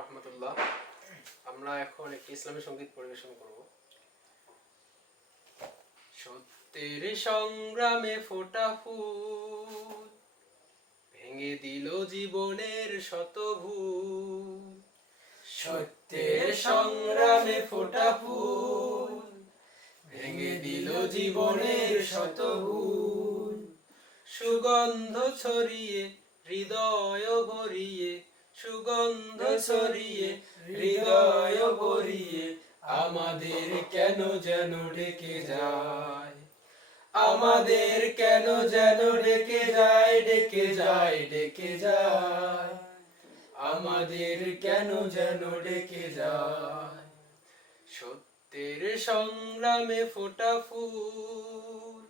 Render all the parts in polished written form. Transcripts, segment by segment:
রহমতুল্লাহ। আমরা এখন একটি ইসলামী সঙ্গীত পরিবেশন করব। সত্যের সংগ্রামে ফোটা ফুল ভেঙে দিল জীবনের শত ভুল। সত্যের সংগ্রামে ফোটা ফুল ভেঙে দিল জীবনের শত ভুল। সুগন্ধ ছড়িয়ে হৃদয় ভরিয়ে, সুগন্ধ ছড়িয়ে হৃদয় ভরিয়ে আমাদের কেন যেন ডেকে যায়, আমাদের কেন যেন ডেকে যায়, ডেকে যায়, ডেকে যায়, আমাদের কেন যেন ডেকে যায়। সত্যের সংগ্রামে ফোটা ফুল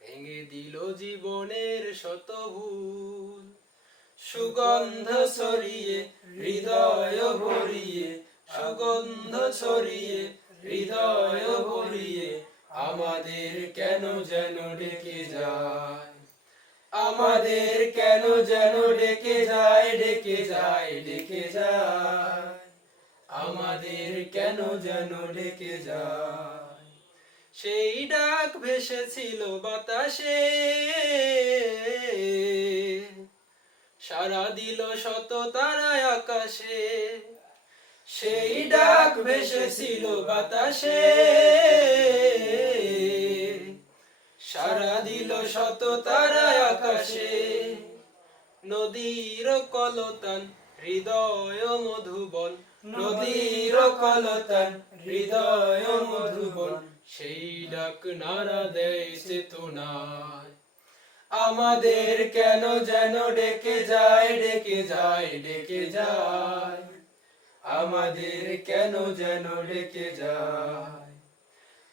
ভেঙে দিল জীবনের শত ভুল। সুগন্ধ ছড়িয়ে হৃদয় ভরিয়ে, সুগন্ধ ছড়িয়ে হৃদয় ভরিয়ে আমাদের কেন যেন ডেকে যায়, আমাদের কেন যেন ডেকে যায়, ডেকে যায়, ডেকে যায়, আমাদের কেন যেন ডেকে যায়। সেই ডাক ভেসেছিল বাতাসে, সাড়া দিল শত তারায় আকাশে। সেই ডাক ভেসেছিল বাতাসে, সাড়া দিল শত তারায় আকাশে। নদীর কলতান হৃদয় মধুবন, নদীর কলতান হৃদয় মধুবন, সেই ডাক নাড়া দেয় চেতনায়। আমাদের কেন যেন ডেকে যায়, ডেকে যায়, ডেকে যায়, আমাদের কেন যেন ডেকে যায়,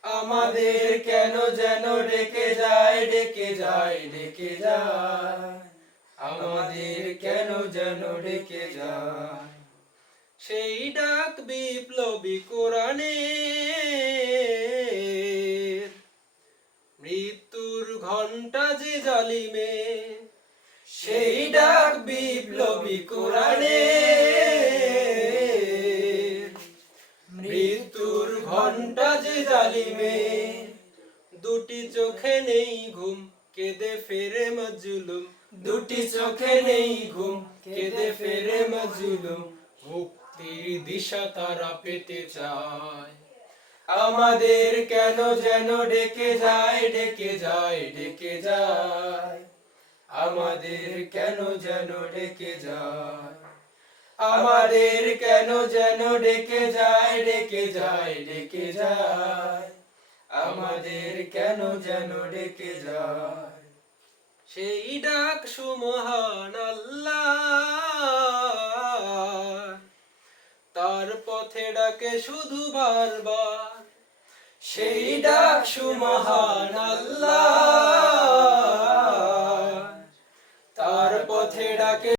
আমাদের কেন যেন ডেকে যায়, ডেকে যায়, ডেকে যায়, আমাদের কেন যেন ডেকে যায়। সেই ডাক বিপ্লবী কোরআনের, মৃত্যুর ঘণ্টা যে জালিমের। সেই ডাক বিপ্লবী কোরআনের, মৃত্যুর ঘণ্টা যে জালিমের। দুটি চোখে নেই ঘুম কেঁদে ফেরে মজলুম, দুটি চোখে নেই ঘুম কেঁদে ফেরে মজলুম। মুক্তির দিশা তারা পেতে চায়, আমাদের কেন যেন ডেকে যায়, ডেকে যায়, ডেকে যায়, আমাদের কেন যেন ডেকে যায়, আমাদের কেন যেন ডেকে যায়, ডেকে যায়, ডেকে যায়, আমাদের কেন যেন ডেকে যায়। সেই ডাক সুমহান আল্লাহ, তার পথে ডাকে শুধু বারবার। সেই ডাক সুমহান আল্লাহ, তার পথে ডাকে